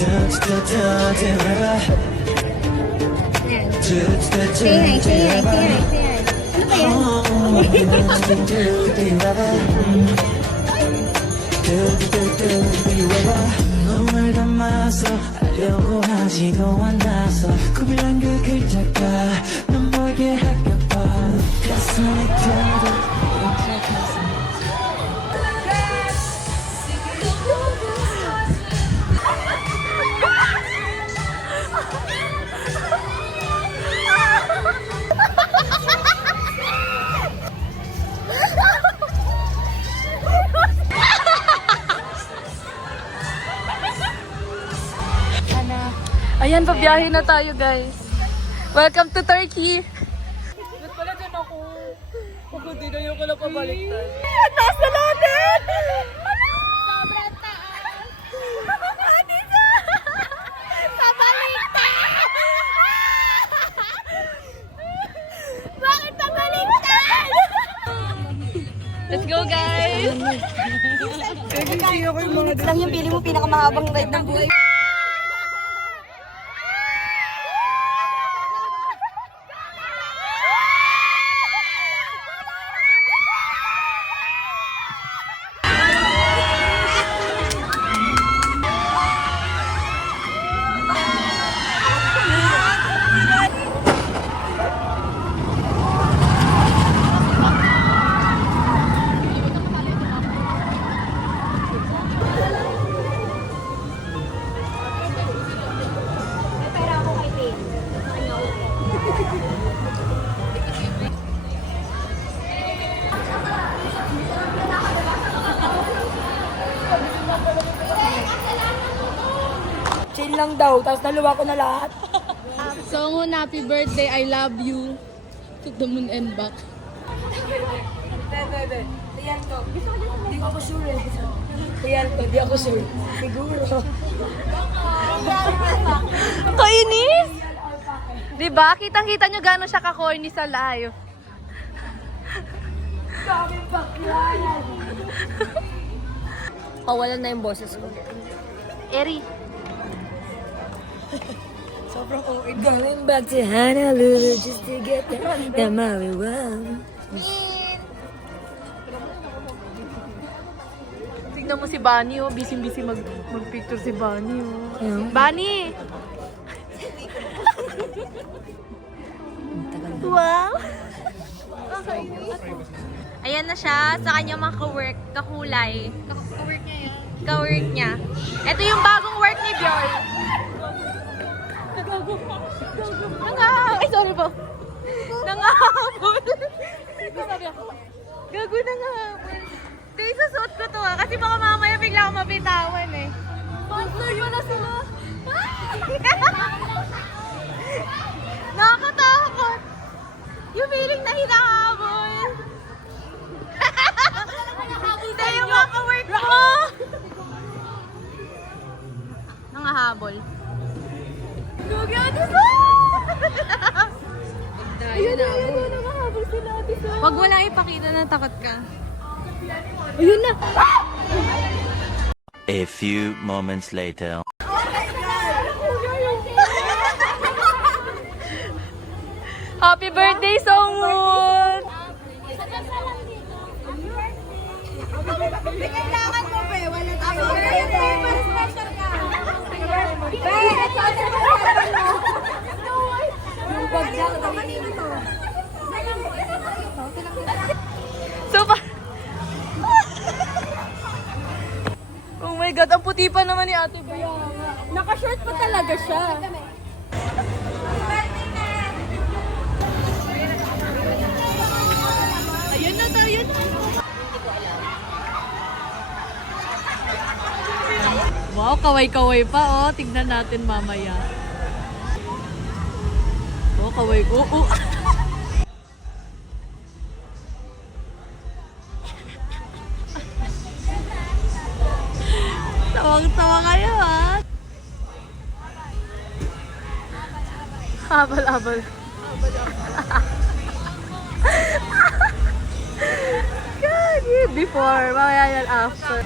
Say hi, say hi, say hi, say hi. Ano ba yan? 널 담아서 알려고 하지도 않아서 구비란 그 글자가 넌 멀게 할까봐 가슴이 터져 Ayan, pabiyahe na tayo, guys. Welcome to Turkey! Ba't pala dyan ako? Pagod din, ayaw ko lang pabaliktad. Nasa natin! Sobrang taas! Anisa! Pabaliktad! Bakit pabaliktad? Let's go, guys! Lang yung pili mo pinakamahabang ride ng buhay. Chill lang daw, tapos naluwa ko na lahat. Songun, happy birthday, I love you. To the moon and back. Tiyan to. Di ako sure eh. Tiyan to, di ako sure. Siguro. Kainis! Diba? Kitang-kita nyo gano'n siya ka-corny sa live. Kawalan na yung boses ko. Eri. Sobrang OA. Going back to Honolulu just to get the marijuana. Tignan mo si Bunny, oh. Busy-busy mag-picture si Bunny, oh. Ayun. Bunny! Wow! Okay. Ayan na siya sa kanyang mga ka-work, kakulay. Ka-work niya yun? Ka-work niya. Ito yung bagong work ni Bjorn. Ay, sorry po. Nangahabol. Gago nangahabol. Tay, susuot ko to kasi baka mamaya bigla akong mabitawan eh. Partner yun na sila. Nakakatakot. Yung feeling na hinahabol. Hindi yung maka-work mo. Nangahabol. Gugi, Ate Sol! Ayun na, nangahabol sila, Ate Sol. Huwag mo lang ipakita na takot ka. Ayun na! A few moments later. Happy birthday, Songun! Kailangan mo, be. Wala tayo. Pero special ka. Be, yung bag niya, gamitin ito. So, oh my God, ang puti pa naman ni Ate Bea. Naka-short pa talaga siya. Ayun na tayo. Wow, kaway-kaway pa, oh. Tignan natin mamaya. Oh, kaway ko. Oh, Tawang-tawa kayo, ha? Habal-habal. God, before, mamaya yan after.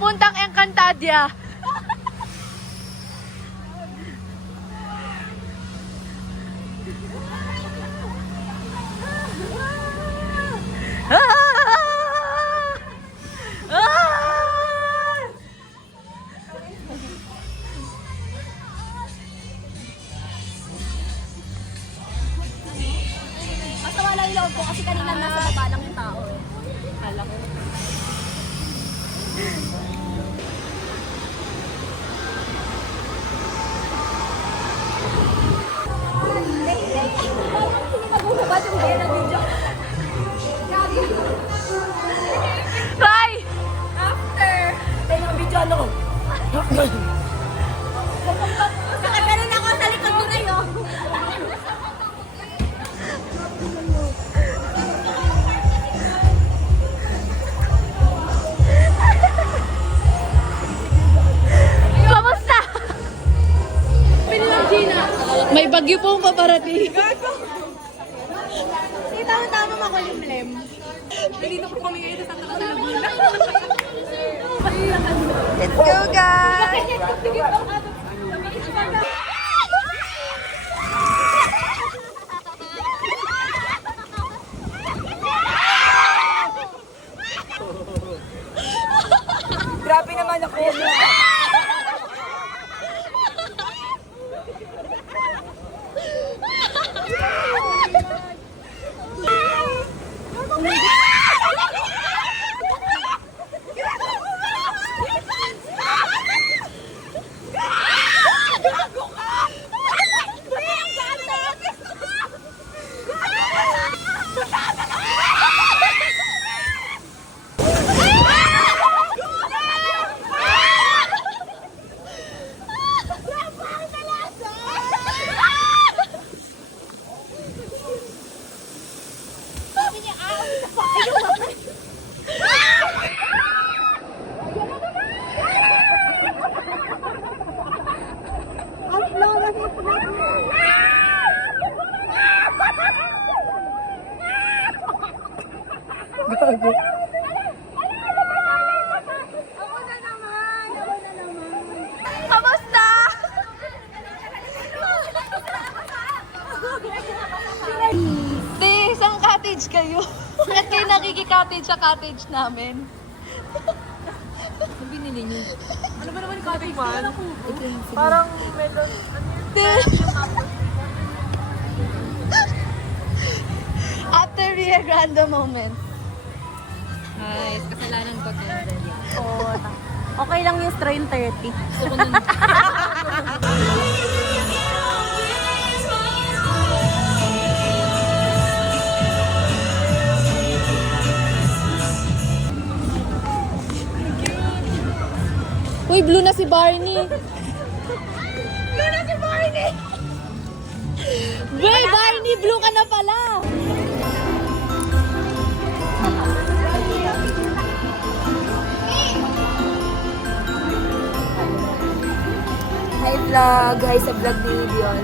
Papuntang Encantadia. Basta wala yung loob ko kasi kanina nasa baba lang yung tao eh. Kala ko. Maghuhubad yung bayan ng video. Ray! After! Tayo ng video ano? Nakaganon ako sa likod mo na yun. Kamusta? May bagyo pong paparating. Hindi tama-tama makulimlim. Nandito po kami ngayon sa Santa Laguna. Let's go, guys! Grabe naman ako. Kamusta? Te, isang cottage kayo. At kayo nakiki-cottage sa cottage namin. Binili niyo. Ano ba naman yung cottage man? Parang melon. After Rio Grande moment. Ay, kasalanan ko kayo. Oo. Okay lang yung strain 30. Uy, blue na si Barney. Wait, Barney, blue ka na pala. Hi vlog, guys, sa vlog ni Dion.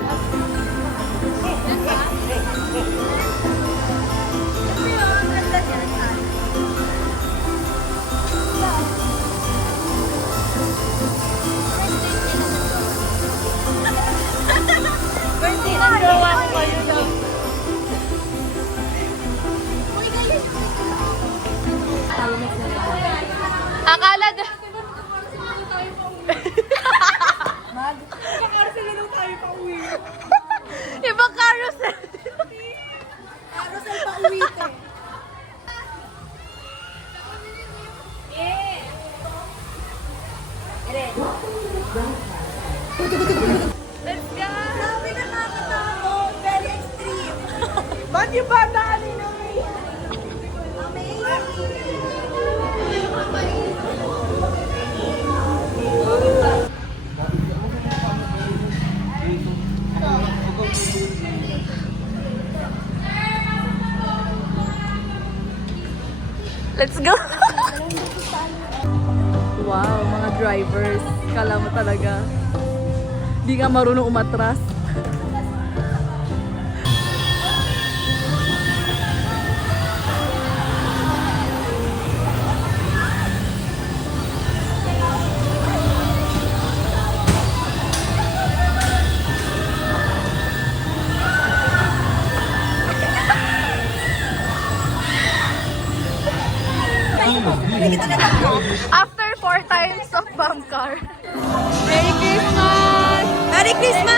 Akala ibang carousel. Carousel pa uwi eh. Let's go! Grabe nakakatakot. Very extreme. Ba't yung bata kanina may? Amazing. Let's go! Wow, mga drivers. Kala mo talaga. Di ka marunong umatras. After 4 times of bump car. Merry Christmas! Merry Christmas!